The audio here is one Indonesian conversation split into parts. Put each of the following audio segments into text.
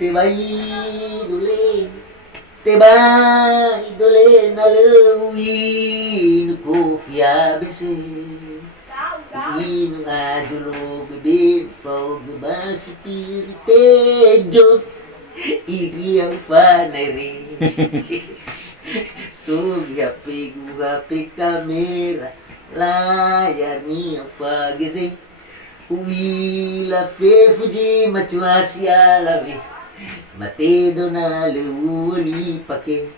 Tebay dule, tebay dule naluin ko fiabese. Uin ajulo bebe fog ba spiritejo iri ang fanere. So gapi kamera layar ni ang fagese. Uila fe fuji machuasia lave matedo na lewuli pake.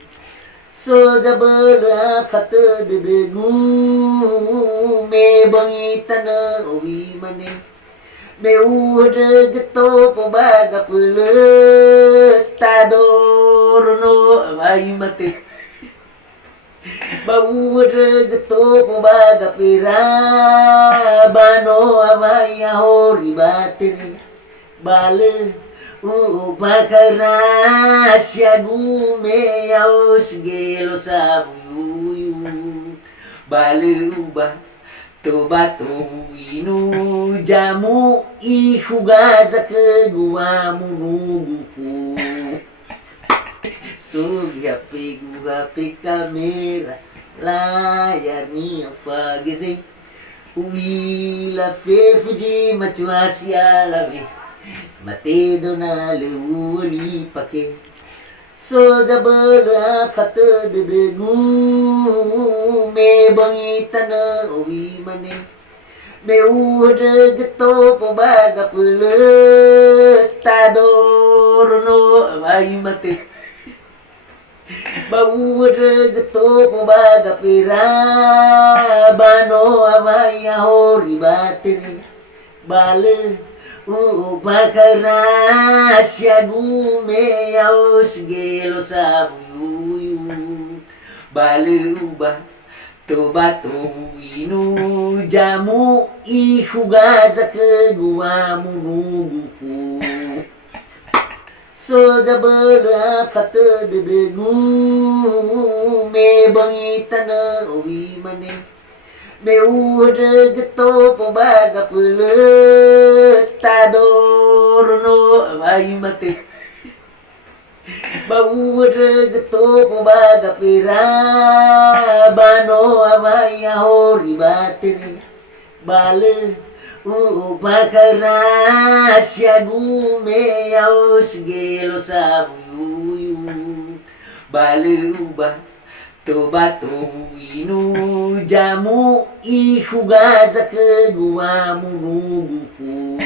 So jabala fata de gu me bangita na uwi mane me ude geto pobaga pule tador no ai mate baude geto pobaga pira bano amai ahori batene bale pakarasya gume aus gelo sabuyu bale uba tobato inu jamu ihugaza ke guamu nuguku so gapi kamera layar ni fagese uila fe fuji machuasia lave matedo na lewuli pake. So jabala fata de gu me bangita na uwi mane me ude geto pobaga pule tador no ai mate baude geto pobaga pira bano amai ahori batene bale pakarasya gume aus gelo sabuyu bale uba tobato inu jamu ihugaza ke guamu nuguku so jabala fata de gu me bangita na uwi mane me ude geto pobaga pule tador no ai mate baude geto pobaga pira bano amai ahori batene bale pakarasya gume aus gelo sabuyu bale uba tobato inu jamu ihugaza ke guamu nuguku